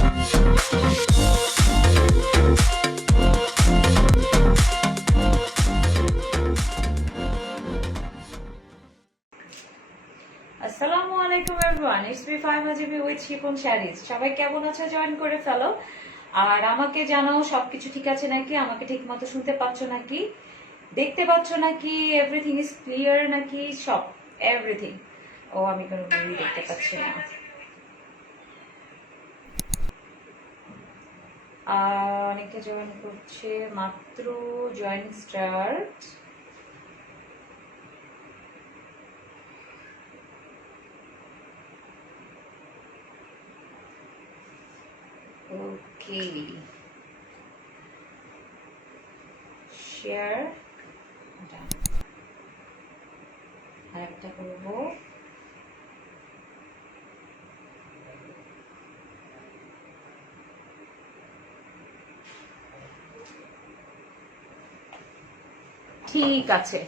আসসালামু আলাইকুম everyone, it's me Fahima GB with chiffon saris. সবাই কেমন আছে? জয়েন করে ফেলো আর আমাকে জানাও সবকিছু ঠিক আছে নাকি, আমাকে ঠিক মতো শুনতে পাচ্ছ নাকি, দেখতে পাচ্ছ নাকি, এভরিথিং ইজ ক্লিয়ার নাকি, সব এভরিথিং। ও আমি কোনো মুভি দেখতে পাচ্ছি না। অনেকে জয়েন করছে, মাত্র জয়েন স্টার্ট। ওকে, শেয়ার আরেকটা করবো। ঠিক আছে,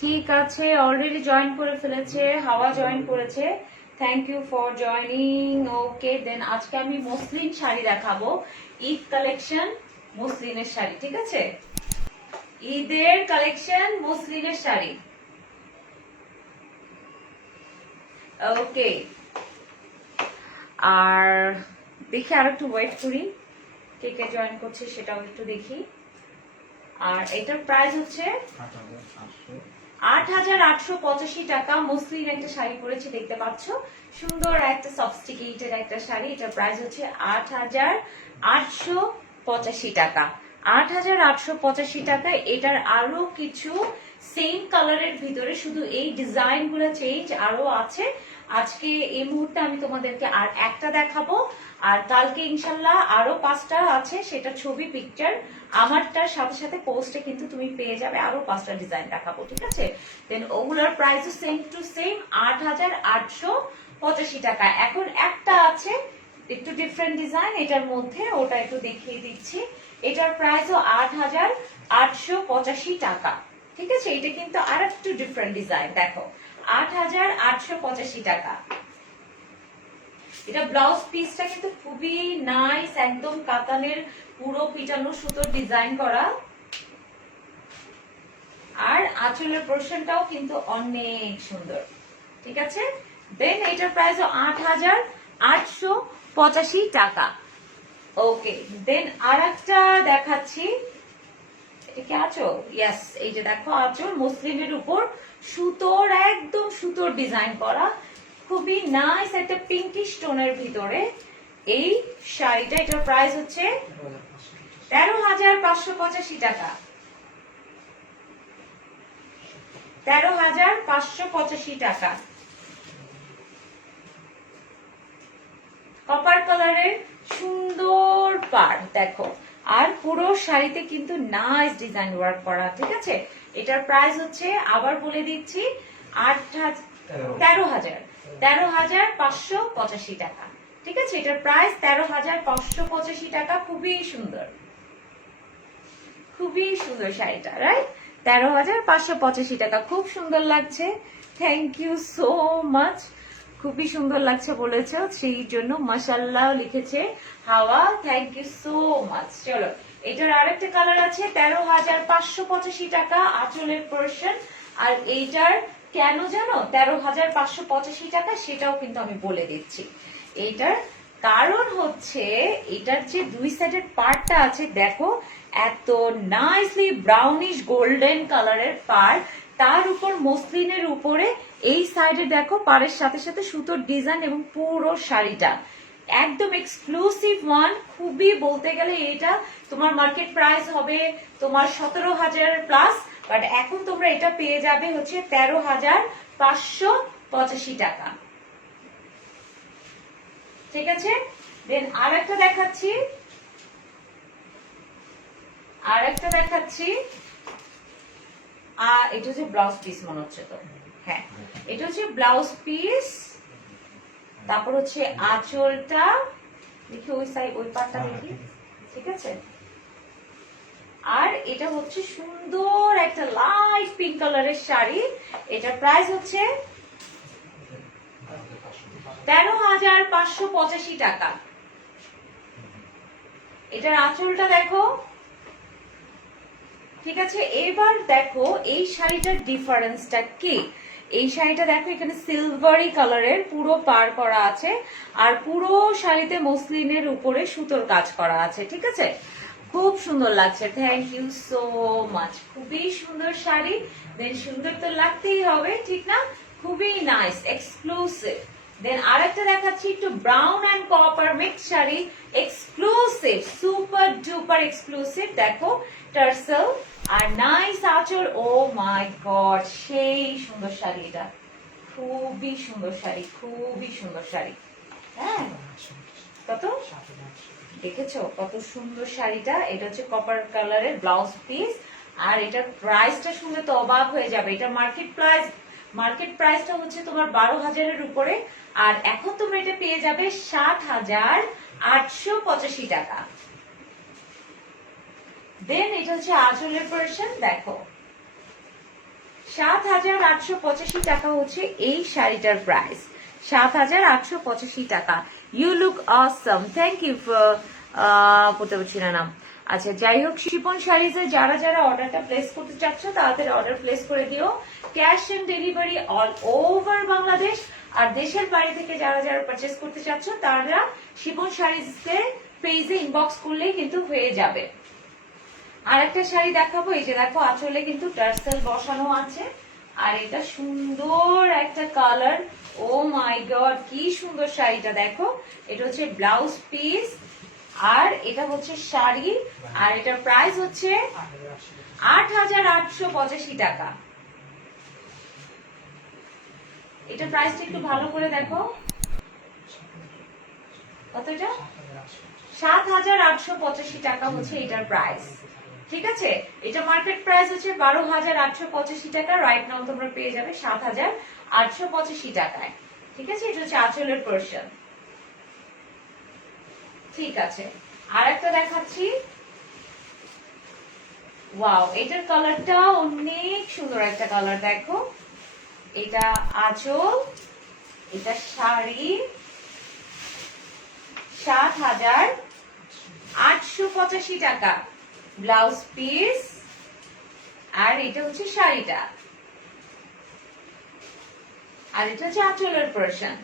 ঠিক আছে, অলরেডি জয়েন করে ফেলেছে, হাওয়া জয়েন করেছে। Thank you for joining. Okay, then আজকে আমি মসলিন শাড়ি দেখাবো, ঈদ কালেকশন মসলিনের শাড়ি। ঠিক আছে, ঈদের কালেকশন মসলিনের শাড়ি। ওকে, আর দেখি আর একটু ওয়েট করি, কে কে জয়েন করছে সেটাও একটু দেখি। আর এটার প্রাইস হচ্ছে ৮,৮৮৫ টাকা। মসলিন একটা শাড়ি পরেছে, দেখতে পাচ্ছ, সুন্দর একটা সফিস্টিকেটেড একটা শাড়ি। এটার প্রাইস হচ্ছে ৮,৮৮৫ টাকা। ৮,৮৮৫ টাকা। এটার আরো কিছু সেম কালারের ভিতরে, শুধু এই ডিজাইন গুলো চেঞ্জ, আরো আছে। আজকে এই মুহূর্তে আমি তোমাদেরকে আর একটা দেখাবো, আর কালকে ইনশাল্লাহ আরো 5টা আছে, সেটা ছবি পিকচার আমারটার সাথে সাথে পোস্টে কিন্তু তুমি পেয়ে যাবে, আরো 5টা ডিজাইন দেখাবো। ঠিক আছে, দেন ওগুলোর প্রাইসও সেম টু সেম ৮,৮৮৫ টাকা। এখন একটা আছে একটু ডিফারেন্ট ডিজাইন এটার মধ্যে, ওটা একটু দেখিয়ে দিচ্ছি। এটার প্রাইসও ৮,৮৮৫ টাকা। ঠিক আছে, এটা কিন্তু আর একটু ডিফারেন্ট ডিজাইন, দেখো ৮,৮৮৫ টাকা। এটা ব্লাউজ পিসটা কিন্তু খুবই নাইস, একদম কাতানের পুরো পিটানো সুতোর ডিজাইন করা, আর আঁচলের পোরশনটাও কিন্তু অনেক সুন্দর। ঠিক আছে, দেন এটার প্রাইস ৮,৮৮৫ টাকা। ওকে, দেন আর একটা দেখাচ্ছি। এটা কি আঁচল? ইয়েস, এই যে দেখো আঁচল মুসলিমের উপর সুতোর, একদম সুতোর ডিজাইন করা, খুবই নাইস একটা পিঙ্কিশ টোনের ভিতরে এই শাড়িটা। এটার প্রাইস হচ্ছে ১৩,৫৮৫ টাকা। ১৩,৫৮৫ টাকা। কপার কালারের সুন্দর পাড় দেখো, আর পুরো শাড়িতে কিন্তু নাইস ডিজাইন ওয়ার্ক করা। ঠিক আছে, এটার প্রাইস হচ্ছে, আবার বলে দিচ্ছি, ১৩,৫৮৫ টাকা। ঠিক আছে, এটার প্রাইস ১৩,৫৮৫ টাকা। খুবই সুন্দর, খুবই সুন্দর শাড়িটা, রাইট? ১৩,৫৮৫ টাকা, খুব সুন্দর লাগছে। থ্যাংক ইউ সো মাচ, খুবই সুন্দর লাগছে বলেছো, সেই জন্য মাশাআল্লাহ লিখেছে হাওয়া, থ্যাংক ইউ সো মাচ। চলো, এটার আরেকটা কালার আছে, ১৩,৫৮৫ টাকা আঁচলের পোরশন। আর এইটার কেন জানো ১৩,৫৮৫ টাকা, সেটাও কিন্তু আমি বলে দিচ্ছি। এইটার কারণ হচ্ছে, এটার যে দুই সাইডের পার্টটা আছে দেখো, এত নাইসলি ব্রাউনিশ গোল্ডেন কালারের পার্ট, তার উপর মসলিনের উপরে এই সাইডে দেখো পাড়ের সাথে সাথে সুতোর ডিজাইন, এবং পুরো শাড়িটা একদম এক্সক্লুসিভ ওয়ান। খুবই বলতে গেলে এটা তোমার মার্কেট প্রাইস হবে তোমার ১৭,০০০ প্লাস, বাট এখন তোমরা এটা পেয়ে যাবে হচ্ছে ১৩,৫৮৫ টাকা। ঠিক আছে, দেন আর একটা দেখাচ্ছি, আর একটা দেখাচ্ছি। এটা হচ্ছে ব্লাউজ পিস মনে হচ্ছে তো, হ্যাঁ এটা হচ্ছে ব্লাউজ পিস। তারপর হচ্ছে আঁচলটা দেখি, ওই সাইড ওই পাটটা দেখি। ঠিক আছে, আর এটা হচ্ছে সুন্দর একটা লাইট পিঙ্ক কালারের শাড়ি। এটার প্রাইস হচ্ছে ১৩,৫৮৫ টাকা। এটার আঁচলটা দেখো, ঠিক আছে। এবার দেখো এই শাড়িটার ডিফারেন্সটা কি। এই শাড়িটা দেখো এখানে সিলভারি কালারের পুরো পার করা আছে, আর পুরো শাড়িতে মসলিনের উপরে সুতোর কাজ করা আছে, ঠিক আছে। খুব সুন্দর লাগছে, থ্যাংক ইউ সো মাচ। খুবই সুন্দর শাড়ি, দেন সুন্দর তো লাগতেই হবে, ঠিক না? খুবই নাইস, এক্সক্লুসিভ। দেন আরেকটা দেখাচ্ছি একটু brown and copper mix sari, exclusive, super duper exclusive. দেখো টার্সেল আর নাইস আঁচল। ও মাই গড, সেই সুন্দর শাড়ি এটা, খুবই সুন্দর শাড়ি, খুবই সুন্দর শাড়ি। হ্যাঁ, কত দেখেছো কত সুন্দর শাড়িটা। এটা হচ্ছে কপার কালারের ব্লাউজ পিস, আর এটার প্রাইসটা শুনলে তো অবাক হয়ে যাবে। এটা মার্কেট প্রাইসটা হচ্ছে তোমার 12,000-এর উপরে, আর এখন তোমরা এটা পেয়ে যাবে 7,885 টাকা। দেন এটা হচ্ছে আঁচলের পোরশন, দেখো 7,885 টাকা হচ্ছে এই শাড়িটার প্রাইস, 7,885 টাকা। You look awesome, thank you for পড়তে পারছি না নাম। আচ্ছা, যাই হোক, শিপন শাড়িজে যারা যারা অর্ডারটা প্লেস করতে চাচ্ছ তাড়াতাড়ি অর্ডার প্লেস করে দিও। Cash on delivery all over Bangladesh. আর দেশের বাইরে থেকে যারা যারা পারচেস করতে চাচ্ছ তারা শিপন শাড়িজে পেজে ইনবক্স করলেই কিন্তু হয়ে যাবে। আর একটা শাড়ি দেখাবো, এই যে দেখো আঁচলে কিন্তু টার্সেল বসানো আছে, আর এটা সুন্দর একটা কালার। ও মাই গড, কি সুন্দর শাড়িটা দেখো। এটা হচ্ছে ব্লাউজ পিস, আর এটা হচ্ছে শাড়ি, আর এটার প্রাইস হচ্ছে 8,885 টাকা। এটার প্রাইসটা একটু ভালো করে দেখো, কতটা? 7,885 টাকা হচ্ছে এটার প্রাইস, ঠিক আছে। এটা মার্কেট প্রাইস হচ্ছে 12,885 টাকা, রাইট নাও তোমরা পেয়ে যাবে 7,885 টাকায়, ঠিক আছে। এটা হচ্ছে আঁচলের পোরশন, ঠিক আছে। আর একটা দেখাচ্ছি, ওয়াও, এটার কালারটা অনেক সুন্দর একটা কালার। দেখো এটা আঁচল, এটা শাড়ি, 7,885 টাকা ব্লাউজ পিস, আর এটা হচ্ছে শাড়িটা, আর এটা হচ্ছে আঁচলের পোরশন।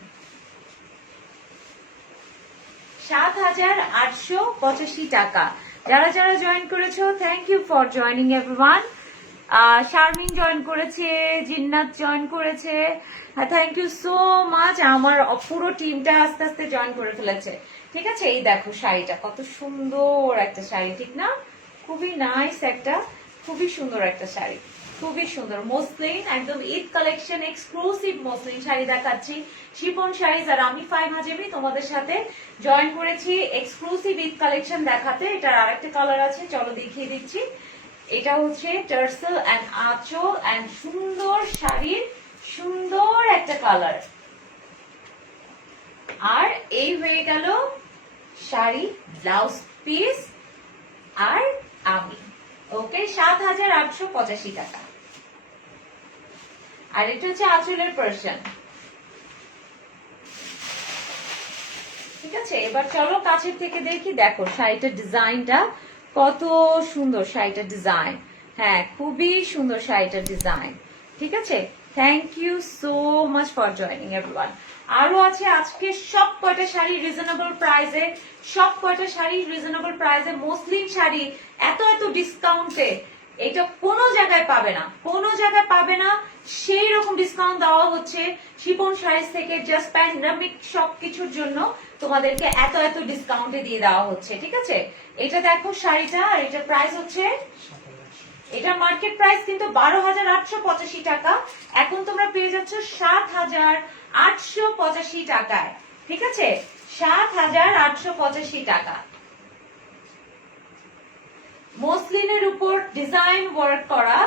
7,885 টাকা। যারা যারা জয়েন করেছো, thank you for joining everyone. Sharmin join করেছে, জিন্নাত জয়েন করেছে, থ্যাংক ইউ সো মাচ। আমার পুরো টিমটা আস্তে আস্তে জয়েন করে ফেলেছে, ঠিক আছে। এই দেখো শাড়িটা কত সুন্দর একটা শাড়ি, ঠিক না? খুবই নাইস একটা, খুবই সুন্দর একটা শাড়ি, খুবই সুন্দর মসলিন, একদম Eid collection exclusive muslin sari দেখাচ্ছি, শিফন শাড়িজ। আর আমি ফাইম হাজেমি তোমাদের সাথে জয়েন করেছি এক্সক্লুসিভ ঈদ কালেকশন দেখাতে। এটার আরেকটা কালার আছে, চলো দেখিয়ে দিচ্ছি। এটা হচ্ছে টার্সেল এন্ড আঁচল এন্ড সুন্দর শাড়ির সুন্দর একটা কালার। আর এই হয়ে গেল শাড়ি, ব্লাউজ পিস, আর আমি। ওকে, 7,885 টাকা। আর এটা হচ্ছে আঁচলের পোরশন, ঠিক আছে। এবার চলো কাছের থেকে দেখি। দেখো শাড়িটার ডিজাইনটা কত সুন্দর, শাড়িটার ডিজাইন, হ্যাঁ খুবই সুন্দর শাড়িটার ডিজাইন, ঠিক আছে। Thank you so much for joining everyone. আরো আছে আজকে সব কয়টা শাড়ি রিজনেবল প্রাইসে, সব কয়টা শাড়ি রিজনেবল প্রাইসে, মসলিন শাড়ি এত এত ডিসকাউন্টে এটা কোনো জায়গায় পাবে না, কোনো জায়গায় পাবে না। সেই রকম ডিসকাউন্ট দেওয়া হচ্ছে শিপন শাড়ি থেকে, জাস্ট প্যান্ডামিক সবকিছুর জন্য তোমাদেরকে এত এত ডিসকাউন্টে দিয়ে দেওয়া হচ্ছে, ঠিক আছে। এটা দেখো শাড়িটা, আর এটার প্রাইস হচ্ছে, এটা মার্কেট প্রাইস কিন্তু 12,885 টাকা, এখন তোমরা পেয়ে যাচ্ছ 7,885 টাকায়, ঠিক আছে। 7,885 টাকা মসলিনের উপর ডিজাইন ওয়ার্ক করা।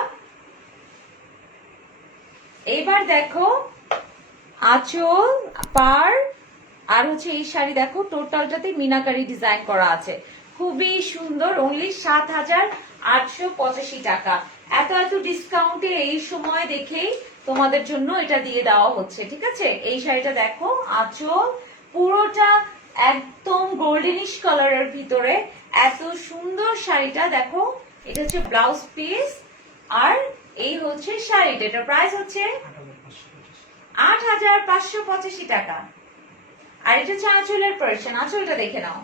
এবার দেখো আঁচল, পার, আর হচ্ছে এই শাড়ি দেখো টোটালটাতে মিনাকারি ডিজাইন করা আছে, খুবই সুন্দর। অনলি 7,885 টাকা। এত এত ডিসকাউন্টে এই সময় দেখেই তোমাদের জন্য এটা দিয়ে দেওয়া হচ্ছে, ঠিক আছে। এই শাড়িটা দেখো আঁচল পুরোটা একদম গোল্ডেনিশ কালারের ভিতরে এত সুন্দর শাড়িটা দেখো। এটা হচ্ছে ব্লাউজ পিস আর এই হচ্ছে শাড়িটা। এটার প্রাইস হচ্ছে 8,585 টাকা। আর এটা হচ্ছে আঁচলের পোরশন, আঁচলটা দেখে নাও।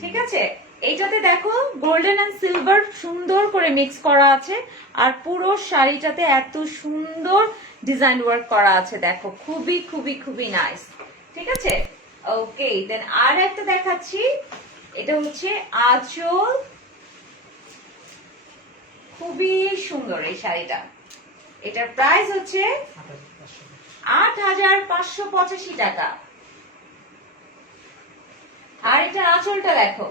ঠিক আছে, এইটাতে দেখো গোল্ডেন এন্ড সিলভার সুন্দর করে মিক্স করা আছে আর পুরো শাড়িটাতে এত সুন্দর ডিজাইন ওয়ার্ক করা আছে দেখো, খুবই খুবই খুবই নাইস। ঠিক আছে, ওকে দেন আর একটা দেখাচ্ছি। এটা হচ্ছে আঁচল, খুবই সুন্দর এই শাড়িটা। এটার প্রাইস হচ্ছে 8,585 টাকা। আর এটা আঁচলটা দেখো,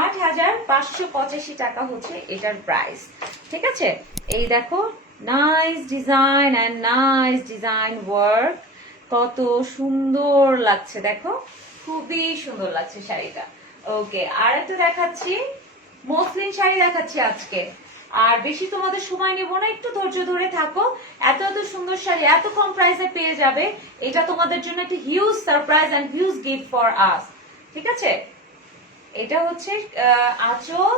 8,585 টাকা হচ্ছে এটার প্রাইস। ঠিক আছে, এই দেখো nice design and nice design work, কত সুন্দর লাগছে দেখো, খুবই সুন্দর লাগছে শাড়িটা। ওকে, আর একটা দেখাচ্ছি, মসলিন শাড়ি দেখাচ্ছি আজকে। আর বেশি তোমাদের সময় নেব না, একটু ধৈর্য ধরে থাকো। এত এত সুন্দর শাড়ি এত কম প্রাইসে পেয়ে যাবে, এটা তোমাদের জন্য একটা huge surprise and huge gift for us. ঠিক আছে, এটা হচ্ছে আঁচল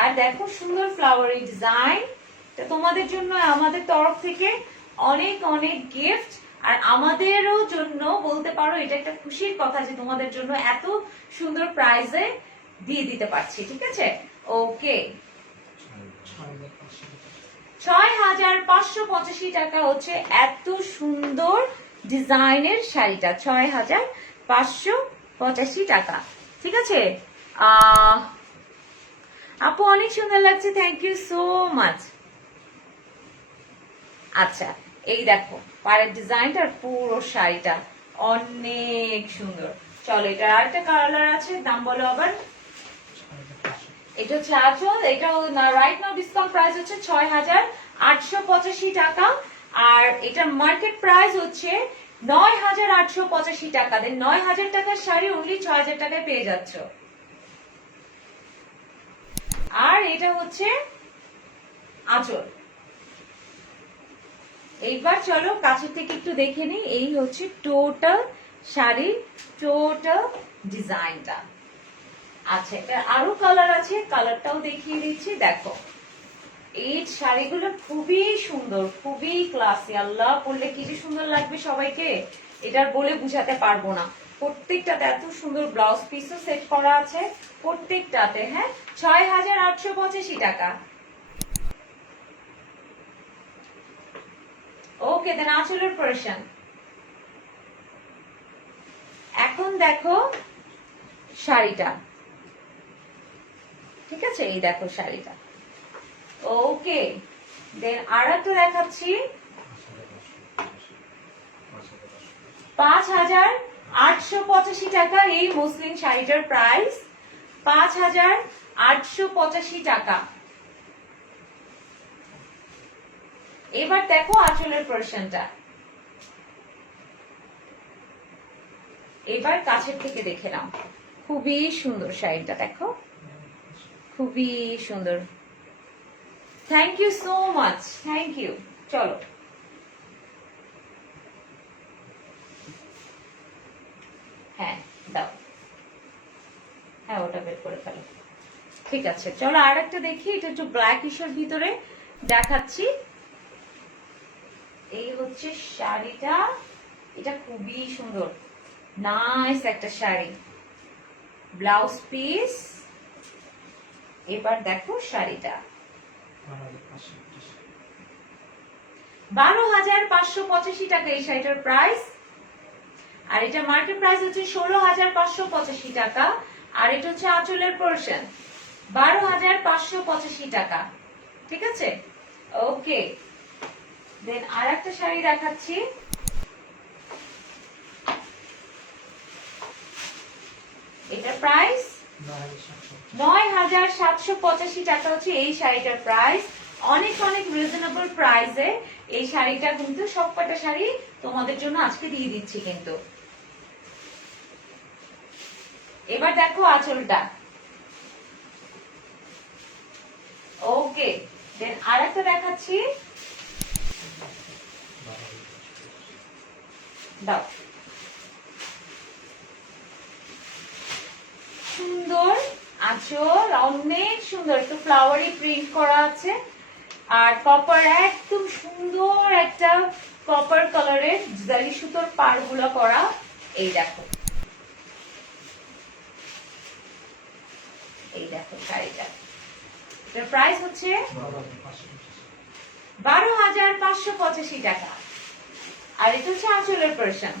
আর দেখো সুন্দর ফ্লাওয়ারি ডিজাইন। এটা তোমাদের জন্য আমাদের তরফ থেকে অনেক অনেক গিফট, আর আমাদেরও জন্য বলতে পারো এটা একটা খুশির কথা যে তোমাদের জন্য এত সুন্দর প্রাইজে দিয়ে দিতে পারছি। ঠিক আছে, ওকে 6,585 টাকা হচ্ছে এত সুন্দর ডিজাইনের শাড়িটা, 6,585 টাকা। ঠিক আছে, আপু অনেক সুন্দর লাগছে, থ্যাংক ইউ সো মাচ। আচ্ছা, এই দেখো পাড়ের ডিজাইনটা আর পুরো শাড়িটা অনেক সুন্দর। চলো, এটা আর একটা কালার আছে, দাম বলো আবার। এটা হচ্ছে আঁচল, এটা রাইট নাও ডিসকাউন্ট প্রাইস হচ্ছে 6,885 টাকা। আর এটা মার্কেট প্রাইস হচ্ছে 9,885 টাকা। দেন 9,000 টাকার শাড়ি অনলি 6,000 টাকায় পেয়ে যাচ্ছ। আর এটা হচ্ছে আঁচল। এইবার চলো কাছের থেকে একটু দেখে নিই, এই হচ্ছে টোটাল শাড়ির টোটাল ডিজাইনটা। আচ্ছা, এটা আরো কালার আছে, কালারটাও দেখিয়ে দিচ্ছি। দেখো এই শাড়িগুলো খুবই সুন্দর, খুবই ক্লাসি। আল্লাহ, পরলে কি যে সুন্দর লাগবে সবাইকে, এটার বলে বুঝাতে পারবো না। প্রত্যেকটাতে এত সুন্দর ব্লাউজ পিসও সেট করা আছে প্রত্যেকটাতে। হ্যাঁ, 6,885 টাকা। ওকে, দেন আঁচলের পোরশন। এখন দেখো শাড়িটা। ঠিক আছে, এই দেখো শাড়িটা। ওকে, দেন আর একটা দেখাচ্ছি, 5,885 টাকার এই মসলিন শাড়িটার প্রাইস 5,885 টাকা। এবার দেখো আঁচলের পোরশনটা, এবার কাছের থেকে দেখে নাও, খুবই সুন্দর শাড়িটা দেখো, খুবই সুন্দর। Thank you so much, thank you. চলো, হ্যাঁ দাও, হ্যাঁ ওটা বের করে ফেলো। ঠিক আছে, চলো আর একটা দেখি। এটা একটু ব্ল্যাক ইশের ভিতরে দেখাচ্ছি। এই হচ্ছে শাড়িটা, এটা খুবই সুন্দর নাইস একটা শাড়ি, ব্লাউজ পিস। এবার দেখো শাড়িটা 12,585 টাকা এই শাড়িটার প্রাইস। আর এটা মার্কেট প্রাইস হচ্ছে 16,585 টাকা। আর এটা হচ্ছে আঁচলের পোরশন, 12,585 টাকা। ঠিক আছে, ওকে। দেন আর একটা শাড়ি দেখাচ্ছি। এটার প্রাইস 9,785 টাকা হচ্ছে এই শাড়িটার প্রাইস। অনেক অনেক রিজনেবল প্রাইসে এই শাড়িটা কিন্তু সবকটা শাড়ি তোমাদের জন্য আজকে দিয়ে দিচ্ছি কিন্তু। এবার দেখো আঁচলটা। ওকে, দেন আর একটা দেখাচ্ছি। দাও, সুন্দর আঁচল, অনেক সুন্দর, একটু ফ্লাওয়ারি প্রিন্ট করা আছে, আর কপার একদম সুন্দর একটা কপার কালারের জারি সুতোর পাড়গুলো করা। এই দেখো, এই দেখো শাড়িটা, এটার প্রাইস হচ্ছে 12,585 টাকা। আর এটা হচ্ছে আঁচলের পোরশন।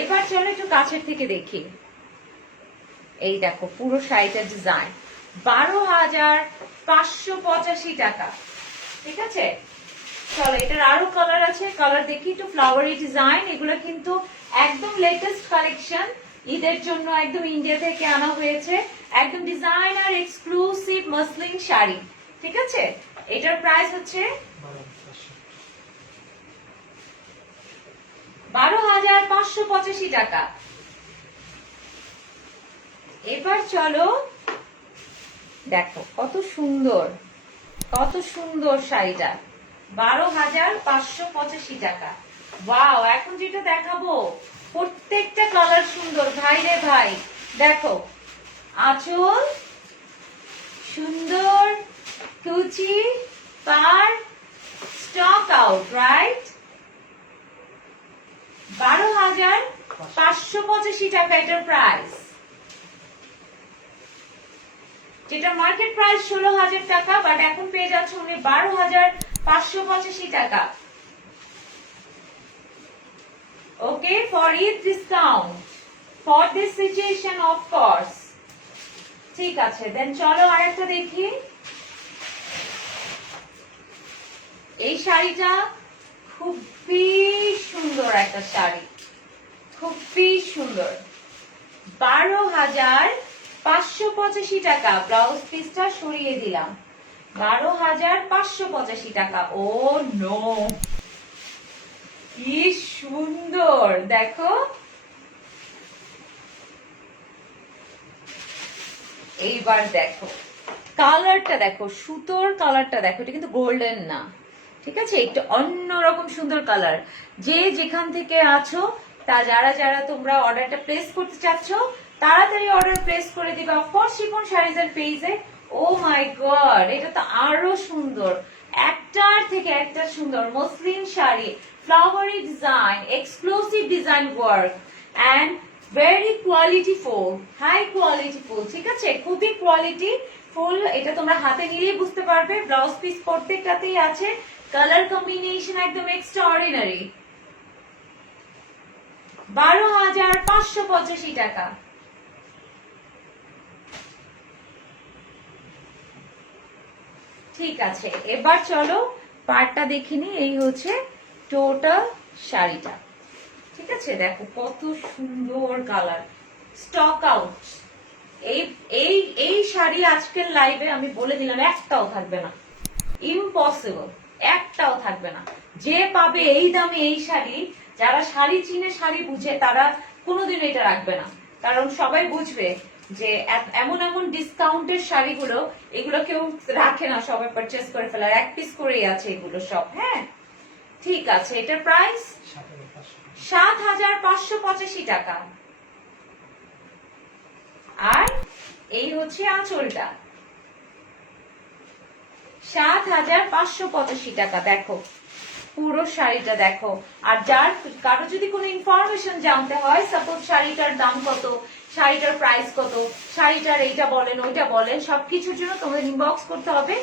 এবার চলো একটু কাছের থেকে দেখি। এই দেখো পুরো শাড়িটার ডিজাইন, 12,585 টাকা। ঠিক আছে, চলো এটার আরো কালার আছে, কালার দেখি একটু। ফ্লাওয়ারি ডিজাইন, এগুলো কিন্তু একদম লেটেস্ট কালেকশন, ঈদের জন্য একদম ইন্ডিয়া থেকে আনা হয়েছে, একদম ডিজাইনার এক্সক্লুসিভ মসলিন শাড়ি। ঠিক আছে, এটার প্রাইস হচ্ছে 12,585 টাকা। এবার চলো দেখো কত সুন্দর, কত সুন্দর শাড়িটা, 12,585 টাকা। ওয়াও, এখন যেটা দেখাবো প্রত্যেকটা কালার সুন্দর ভাই রে ভাই। দেখো আঁচল সুন্দর, কুচি, পার, স্টক আউট, রাইট? 12,585 টাকা এটার প্রাইস, যেটা মার্কেট প্রাইস 16,000 টাকা, বাট এখন পেয়ে যাচ্ছে উনি 12,585 টাকা। Okay, for it discount, for this situation of course. ঠিক আছে, দেন চলো আরেকটা দেখি। এই শাড়িটা খুবই সুন্দর একটা শাড়ি, খুবই সুন্দর, 12,585 টাকা। ব্লাউজ পিসটা সরিয়ে দিলাম, 12,585 টাকা। ও নো, কি সুন্দর দেখো। এইবার দেখো কালারটা, দেখো সুতোর কালারটা দেখো, এটা কিন্তু গোল্ডেন না, ঠিক আছে, একটু অন্যরকম সুন্দর কালার। যে যেখান থেকে আছো, তা যারা যারা তোমরা অর্ডারটা প্লেস করতে চাচ্ছ, তাড়াতাড়ি অর্ডার প্লেস করে দিবে অফকোর্স শিফন শাড়িজ এর পেজে। ও মাই গড, এটা তো আরো সুন্দর, একটার থেকে একটা সুন্দর muslin sari, flowery design, exclusive design work and very quality full, high quality full. ঠিক আছে, খুবই কোয়ালিটি ফুল, এটা তোমরা হাতে নিলেই বুঝতে পারবে। ব্লাউজ পিস প্রত্যেকটাতেই আছে, কালার কম্বিনেশন একদম এক্সট্রাঅর্ডিনারি। 12,585 টাকা। ঠিক আছে, এবার চলো পাড়টা দেখিনি। এই হচ্ছে টোটাল শাড়িটা। ঠিক আছে, দেখো কত সুন্দর কালার, স্টক আউট। এই এই এই শাড়ি আজকের লাইভে আমি বলে দিলাম একটাও থাকবে না, ইম্পসিবল, একটাও থাকবে না। যে পাবে এই দামে এই শাড়ি, যারা শাড়ি চিনে শাড়ি বুঝে, তারা কোনোদিন এটা রাখবে না, কারণ সবাই বুঝবে যে এমন এমন ডিসকাউন্টের শাড়িগুলো, এগুলো কেউ রাখে না, সবাই পারচেস করে ফেলার, এক পিস করেই আছে এগুলো সব। হ্যাঁ, ঠিক আছে, এটার প্রাইস 7,585 টাকা। আর এই হচ্ছে আঁচলটা, 7,585 টাকা। দেখো পুরো শাড়িটা দেখো। আর যার কারো যদি কোনো ইনফরমেশন জানতে হয়, সাপোজ শাড়িটার দাম কত, শাড়িটার প্রাইস কত, শাড়িটার এইটা বলেন ওইটা বলেন, সবকিছুর জন্য তোমাদের ইনবক্স করতে হবে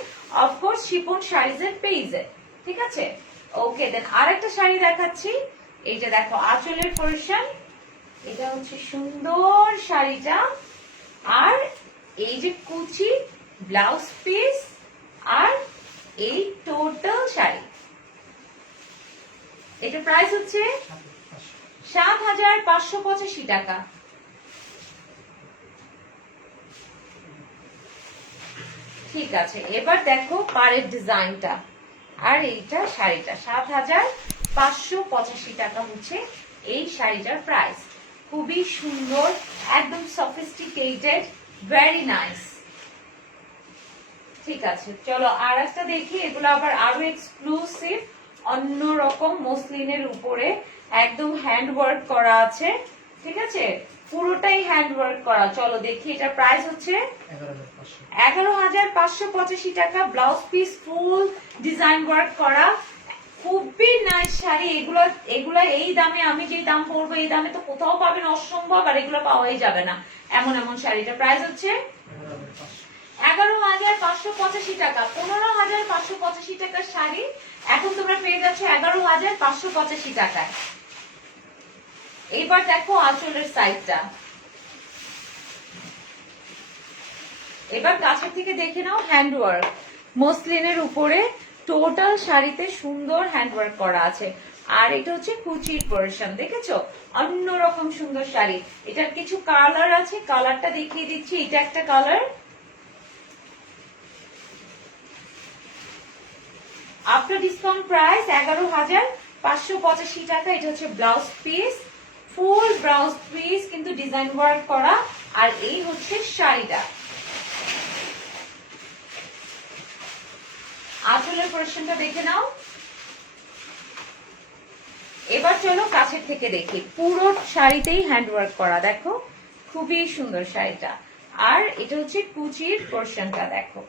অফকোর্স শিফন শাড়িজ এর পেজে। ঠিক আছে, ওকে, দেন আরেকটা শাড়ি দেখাচ্ছি। এইটা দেখো আঁচলের পোরশন, এটা হচ্ছে সুন্দর শাড়িটা, আর এই যে কুচি, ব্লাউজ পিস, আর এই টোটাল শাড়ি। এটা প্রাইস হচ্ছে 7,585 টাকা। ঠিক আছে, এবার দেখো পাড়ের ডিজাইনটা, আর এইটা শাড়িটা। 7,585 টাকা হচ্ছে এই শাড়িটার প্রাইস। খুবই সুন্দর, একদম সফিস্টিকেটেড, ভেরি নাইস। ঠিক আছে, চলো আর একটা দেখি। এগুলো আবার আরো এক্সক্লুসিভ, অন্যরকম মসলিনের উপরে একদম হ্যান্ড ওয়ার্ক করা আছে, ঠিক আছে, পুরোটাই হ্যান্ড ওয়ার্ক করা। চলো দেখি, এটা প্রাইস হচ্ছে 11,585 টাকা। Blouse piece full design work করা, খুবই নাইস শাড়ি। এগুলো এই দামে, আমি যে দাম পড়বো এই দামে তো কোথাও পাবেন, অসম্ভব। আর এগুলো পাওয়াই যাবে না, এমন এমন শাড়িটা প্রাইস হচ্ছে 11,585 টাকা। 15,585 টাকার শাড়ি এখন তোমরা পেয়ে যাচ্ছ 11,585 টাকায়। এবার দেখো আঁচলের সাইডটা, এবার কাছের থেকে দেখে নাও। হ্যান্ড ওয়ার্ক মসলিনের উপরে টোটাল শাড়িতে সুন্দর হ্যান্ড ওয়ার্ক করা আছে। আর এটা হচ্ছে কুচির পোরশন, দেখেছো, অন্যরকম সুন্দর শাড়ি। এটার কিছু কালার আছে, কালারটা দেখিয়ে দিচ্ছি। এটা একটা কালার, আফটার ডিসকাউন্ট প্রাইস 11,585 টাকা। এটা হচ্ছে ব্লাউজ পিস, ফুল ব্লাউজ পিস কিন্তু ডিজাইন ওয়ার্ক করা। আর এই হচ্ছে শাড়িটা, আঁচলের পোরশনটা দেখে নাও। এবার চলো কাছের থেকে দেখি। পুরো শাড়িতেই হ্যান্ড ওয়ার্ক করা, দেখো খুবই সুন্দর শাড়িটা। আর এটা হচ্ছে কুচির পোরশনটা, দেখো।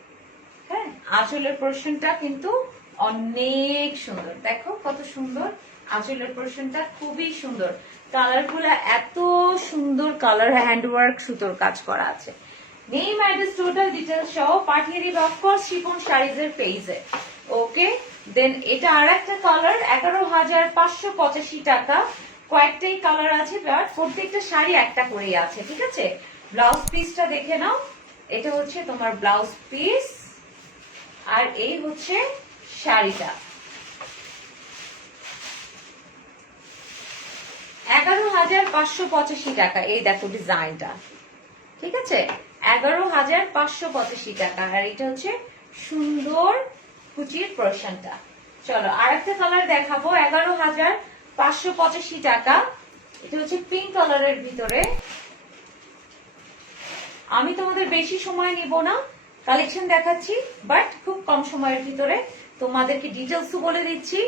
হ্যাঁ, আঁচলের পোরশনটা কিন্তু অনেক সুন্দর, দেখো কত সুন্দর আঁচলের পোরশনটা, খুবই সুন্দর। কালার গুলা এত সুন্দর কালার, হ্যান্ড ওয়ার্ক সুতোর কাজ করা আছে। নেম অ্যাড্রেস টোটাল ডিটেলস সহ পাঠিয়ে দিবে অফকোর্স শিফন শাড়িজের পেজে। ওকে, দেন এটা আর একটা কালার, 11,585 টাকা। কয়েকটাই কালার আছে, বাট প্রত্যেকটা শাড়ি একটা করেই আছে, ঠিক আছে। ব্লাউজ পিসটা দেখে নাও, এটা হচ্ছে তোমার ব্লাউজ পিস, আর এই হচ্ছে শাড়িটা। 11,585 টাকা। এই দেখো ডিজাইনটা, ঠিক আছে, 11,585 টাকা। আর এটা হচ্ছে সুন্দর কুচির পোরশনটা। চলো আর একটা কালার দেখাবো, 11,585 টাকা। এটা হচ্ছে পিঙ্ক কালারের ভিতরে। আমি তোমাদের বেশি সময় নিব না, কালেকশন দেখাচ্ছি, বাট খুব কম সময়ের ভিতরে তোমাদেরকে ডিটেলস বলে দিচ্ছি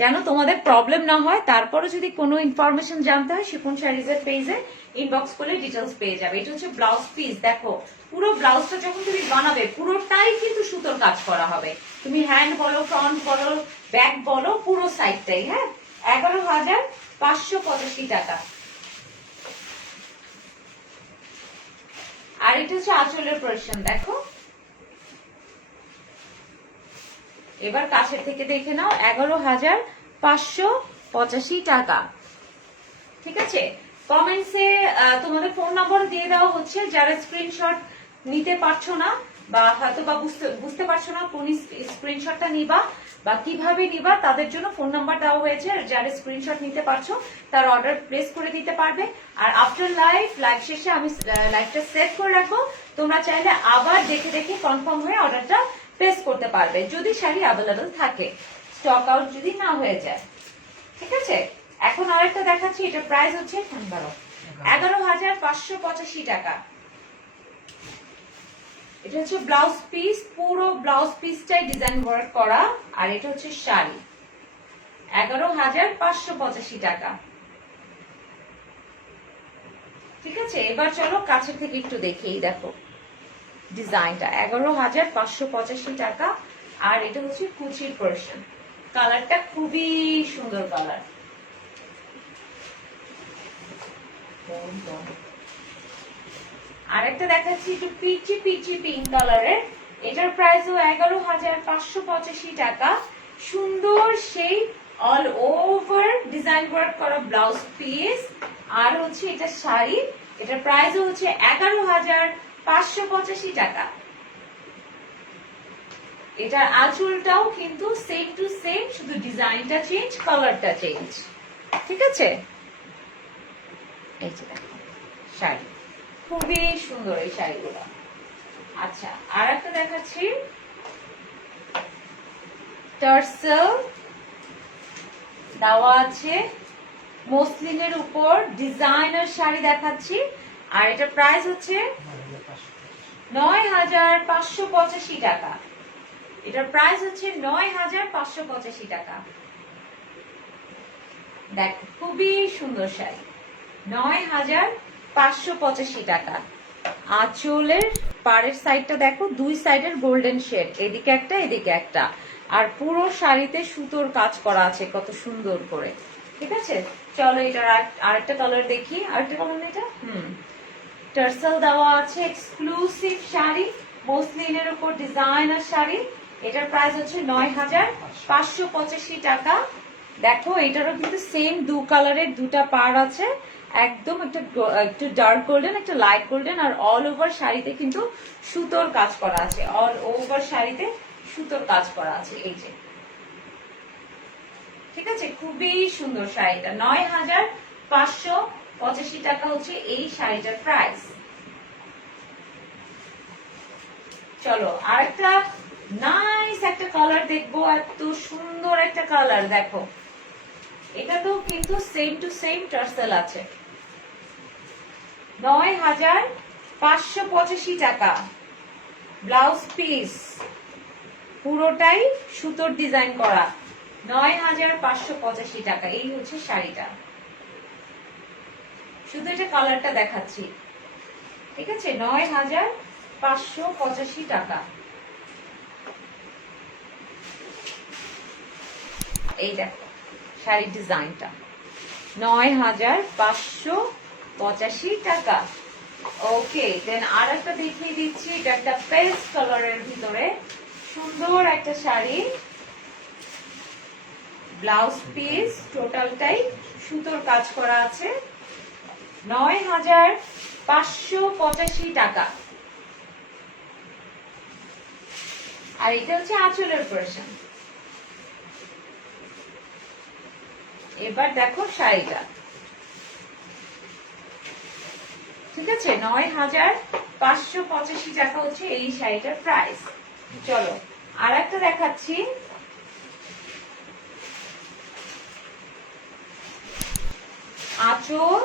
যেন তোমাদের প্রবলেম না হয়। তারপরে যদি কোনো ইনফরমেশন জানতে হয় শিফন শাড়িজের পেজে ইনবক্স করলে ডিটেলস পেয়ে যাবে। এটা হচ্ছে ব্লাউজ পিস, দেখো পুরো ব্লাউজটা যখন তুমি বানাবে পুরোটাই কিন্তু সুতোর কাজ করা হবে। তুমি হ্যান্ড বলো, ফ্রন্ট বলো, ব্যাক বলো, পুরো সাইডটাই। হ্যাঁ, 11,585 টাকা। আর এটা হচ্ছে আঁচলের পোরশন, দেখো। এবার কাছের থেকে দেখে নাও, 11,585 টাকা, ঠিক আছে। কমেন্টসে তোমাদের ফোন নাম্বার দিয়ে দেওয়া হচ্ছে, যারা স্ক্রিনশট নিতে পারছো না বা হয়তো বা বুঝতে পারছো না কোন স্ক্রিনশটটা নিবা বা কিভাবে নিবা, তাদের জন্য ফোন নাম্বার দেওয়া হয়েছে। যারা স্ক্রিনশট নিতে পারছো তার অর্ডার প্লেস করে দিতে পারবে। আর আফটার লাইভ শেষে আমি লাইভটা সেভ করে রাখবো, তোমরা চাইলে আবার দেখে দেখে কনফার্ম হয়ে অর্ডারটা প্লেস করতে পারবে, যদি শাড়ি অ্যাভেলেবল থাকে, স্টক আউট যদি না হয়ে যায়, ঠিক আছে। এখন আরেকটা দেখাচ্ছি, এটা প্রাইস হচ্ছে 11,585 টাকা। এটা হচ্ছে ব্লাউজ পিস, পুরো ব্লাউজ পিসটাই ডিজাইন ওয়ার্ক করা। আর এটা হচ্ছে শাড়ি, 11,585 টাকা, ঠিক আছে। এবার চলো কাছে থেকে একটু দেখি, দেখো ডিজাইনটা, 11,585 টাকা। আর এটা হচ্ছে কুচির পোরশন, কালারটা খুবই সুন্দর কালার। আরেকটা দেখাচ্ছি, একটু পিচি পিচি পিঙ্ক কালারের। এটার প্রাইসও 11,585 টাকা। সুন্দর সেই অল ওভার ডিজাইন ওয়ার্ক করা ব্লাউজ পিস। আর হচ্ছে এটা শাড়ি, এটার প্রাইসও হচ্ছে 11,585 টাকা। এটার আঁচলটাও কিন্তু সেম টু সেম, শুধু ডিজাইনটা চেঞ্জ, কালারটা চেঞ্জ, ঠিক আছে। এই যে দেখো শাড়ি, খুবই সুন্দর এই শাড়িগুলো। আচ্ছা, আর একটা দেখাচ্ছি, টার্সেল দেওয়া আছে, মসলিনের উপর ডিজাইনার শাড়ি দেখাচ্ছি। আর এটা প্রাইস হচ্ছে 9,585 টাকা। এটার প্রাইস হচ্ছে 9,585 টাকা। দেখো খুবই সুন্দর শাড়ি, 9,585 টাকা। আঁচলের পাড়ের সাইডটা দেখো, দুই সাইডের গোল্ডেন শেড, এদিকে একটা এদিকে একটা, আর পুরো শাড়িতে সুতোর কাজ করা আছে কত সুন্দর করে। ঠিক আছে, চলো এটার আরেকটা কালার দেখি। আরেকটা কালার না এটা, টার্সেল দেওয়া আছে, এক্সক্লুসিভ শাড়ি, মসলিনের উপর ডিজাইনার শাড়ি। এটার প্রাইস হচ্ছে 9,585 টাকা। দেখো এটারও কিন্তু সেম দু কালারের দুটা পার আছে, একদম একটু ডার্ক গোল্ডেন, একটা লাইট গোল্ডেন, আর অল ওভার শাড়িতে কিন্তু সুতোর কাজ করা আছে, অল ওভার শাড়িতে সুতোর কাজ করা আছে, এই যে। ঠিক আছে, খুবই সুন্দর শাড়িটা, 9,585 টাকা হচ্ছে এই শাড়িটার প্রাইস। চলো আরেকটা নাইস একটা কালার দেখবো, এত সুন্দর একটা কালার দেখো। এটা তো কিন্তু সেম টু সেম টার্সেল আছে, 9,585 টাকা। ব্লাউজ পিস পুরোটাই সুতোর ডিজাইন করা, 9,585 টাকা। এই হচ্ছে শাড়িটা, শুধু এটা কালারটা দেখাচ্ছি। ঠিক আছে, 9,585 টাকা। এই দেখো শাড়ির ডিজাইনটা, 9,585 টাকা। ওকে, দেন আর একটা দেখিয়ে দিচ্ছি, এটা একটা পেস্ট কালারের ভিতরে সুন্দর একটা শাড়ি, ব্লাউজ পিস টোটালটাই সুতোর কাজ করা আছে, 9,585 টাকা। আর এটা হচ্ছে আঁচলের পোরশন। এবার দেখো শাড়িটা, ঠিক আছে, 9,585 টাকা হচ্ছে এই শাড়িটার প্রাইস। চলো আর একটা দেখাচ্ছি, আঁচল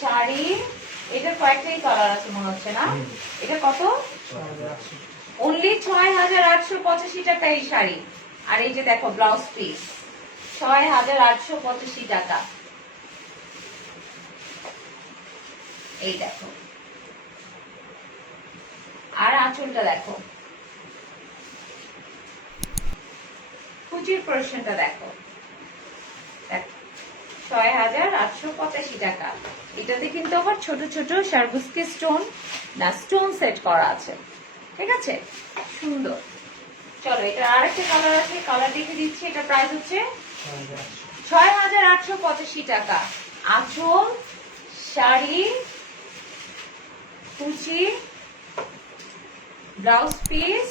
শাড়ি, এটা কয়েকটাই কালার আছে মনে হচ্ছে না? এটা কত? অনলি 6,885 টাকা এই শাড়ি। আর এই যে দেখো ব্লাউজ পিস, 6,885 টাকা। এই দেখো, আর আঁচলটা দেখো, কুচির পোরশনটা দেখো, 6,885 টাকা। এটাতে কিন্তু আবার ছোট ছোট সার্বুস্কি স্টোন না স্টোন সেট করা আছে। ঠিক আছে, সুন্দর। চলো এটা আরেকটা কালার আছে, কালার দেখে দিচ্ছি। এটা প্রাইস হচ্ছে 6,885 টাকা। আঁচল শাড়ি কুচি ব্লাউজ পিস,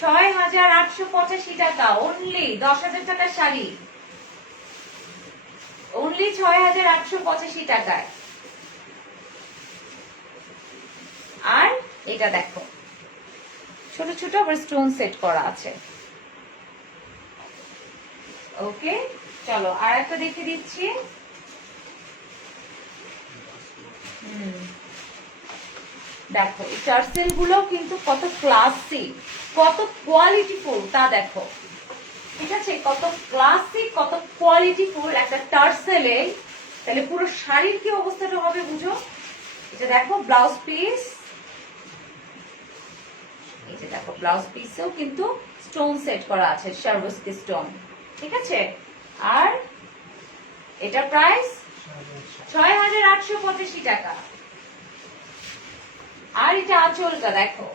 6,885 টাকা। অনলি 10,000 টাকার শাড়ি, অনলি 6,885 টাকায়। আর এটা দেখো ছোট ছোট আবার স্টোন সেট করা আছে। ওকে, চলো আর একটা দেখে দিচ্ছি। দেখো এই টার্সেল গুলো কিন্তু কত ক্লাসি, কত কোয়ালিটিফুল তা দেখো। ঠিক আছে, কত ক্লাসি কত কোয়ালিটিফুল একটা টার্সেলে, তাহলে পুরো শাড়ির কি অবস্থাটা হবে বুঝো। এটা দেখো ব্লাউজ পিস, এই যে দেখো ব্লাউজ পিসেও কিন্তু স্টোন সেট করা আছে, সার্বস্কি স্টোন। ঠিক আছে, আর এটা প্রাইস 6,885 টাকা। আর এটা আঁচলটা দেখো,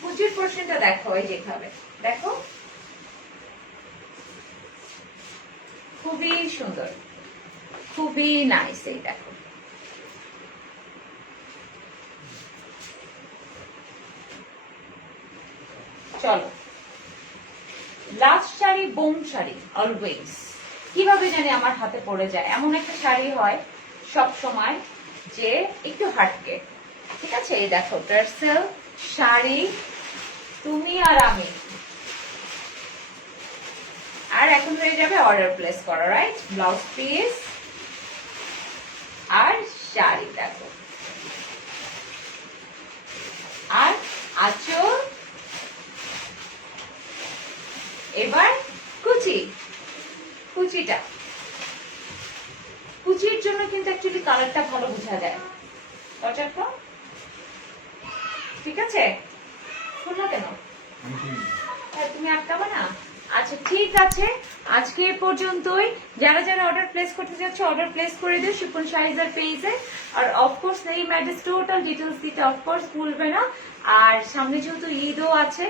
কুচির পোরশনটা দেখো, এই যেভাবে দেখো, খুবই সুন্দর, খুবই নাইস। এই দেখো, চলো last sari, bomb sari. Always কিভাবে জানি আমার হাতে পড়ে যায়, এমন একটা শাড়ি হয় সব সময় যে একটু হাটকে। ঠিক আছে, এই দেখো টার্সেল শাড়ি, তুমি আর আমি। আর এখন হয়ে যাবে অর্ডার প্লেস করা, রাইট? ব্লাউজ পিস আর শাড়ি দেখো, আর আঁচল। এবার কুচিটা, কুচির জন্য কিন্তু অ্যাকচুয়ালি কালারটা ভালো বোঝা যায়। ঠিক আছে, খুললো কেন? হ্যাঁ, তুমি আটকাবা না। আচ্ছা ঠিক আছে, আজকে এ পর্যন্তই। যারা যারা অর্ডার প্লেস করতে যাচ্ছে অর্ডার প্লেস করে দিও শিপন শাড়িজের পেজে। আর অফকোর্স এই ম্যাড্রেস টোটাল ডিটেলস দিতে অফকোর্স ভুলবে না। আর সামনে যেহেতু ঈদও আছে,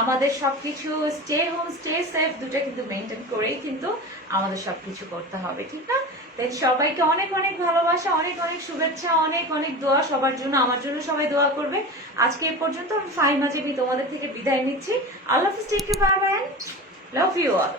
আমাদের সবকিছু স্টে হোম স্টে সেফ দুটা কিন্তু মেনটেন করেই কিন্তু আমাদের সবকিছু করতে হবে, ঠিক না? তাই সবাইকে অনেক অনেক ভালোবাসা, অনেক অনেক শুভেচ্ছা, অনেক অনেক দোয়া সবার জন্য, আমার জন্য সবাই দোয়া করবে। আজকে এ পর্যন্ত আমি ফাইমা জেবি তোমাদের থেকে বিদায় নিচ্ছি। আল্লাহ হাফেজ, take care, bye bye, love you all.